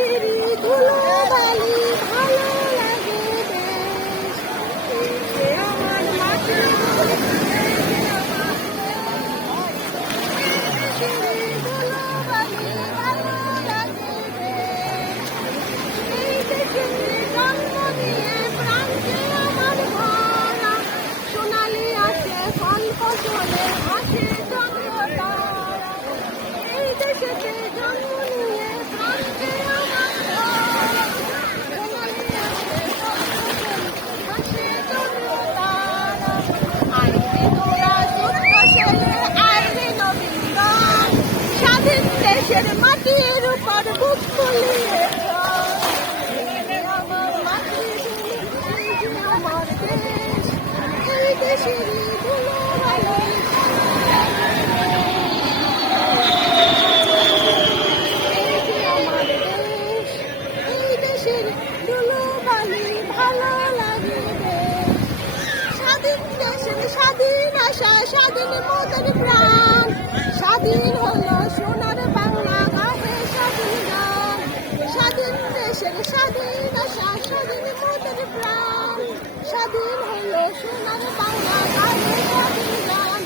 দেশেরই ধুলোবালি ভালো লাগে বেশ। এই যে আমার মাটি, দেশেরই ধুলোবালি ভালো লাগে বেশ। এই দেশে জন্ম নিয়ে প্রাণ যে আমার ভরা, সোনালি আছে ফল ফসলে আসে চন্দ্রতারা। এই দেশেতে জন্ম নিয়ে প্রাণ যে আমার ভরা, সোনালি আছে ফল ফসলে আসে চন্দ্রতারা। আইরে তোরা সত্য ছেলে, আইরে নবীন গান, স্বাধীন দেশের মাটির উপর বুক ফুলিয়ে চল। এই যে আমার মাটি, এই যে আমার দেশ, এই দেশেরই ধুলোবালি ভালো লাগে বেশ। এই যে আমার দেশ, এই দেশের ধুলোবালি ভালো লাগে বেশ। স্বাধীন দেশের স্বাধীন আশা, স্বাধীন মোদের প্রাণ, স্বাধীন হলো সোনার বাংলা গাহে স্বাধীন গান। স্বাধীন দেশের স্বাধীন আশা, স্বাধীন মোদের প্রাণ, স্বাধীন হলো সোনার বাংলা গাহে স্বাধীন গান।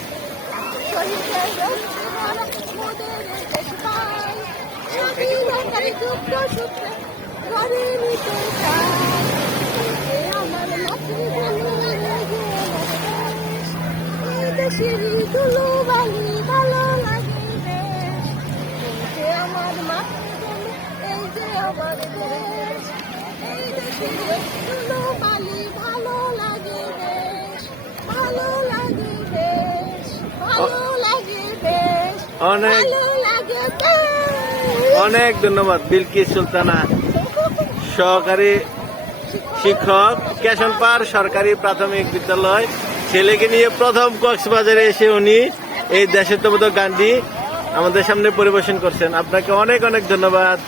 শহীদের রক্তে ভরা মোদের দেশ পায়, স্বাধীনতার যুদ্ধ সূত্রে গড়ে নিতে চায়। এই যে আমার মাতৃভূমি, এই যে আমার দেশ, এই দেশেরই ধুলোবালি ভালো লাগে বেশ। এই যে আমার মাতৃভূমি, এই যে আমার দেশ, এই দেশেরই ধুলোবালি ভালো লাগে বেশ। ভালো লাগে বেশ, ভালো লাগে বেশ, অনেক ভালো লাগে বেশ। অনেক ধন্যবাদ বিলকিস সুলতানা, সহকারী শিক্ষক, কেশনপাড় সরকারি প্রাথমিক বিদ্যালয়। ছেলেকে নিয়ে প্রথম কক্সবাজারে এসে উনি এই দেশাত্মবোধক গানটি আমাদের সামনে পরিবেশন করছেন। আপনাকে অনেক অনেক ধন্যবাদ।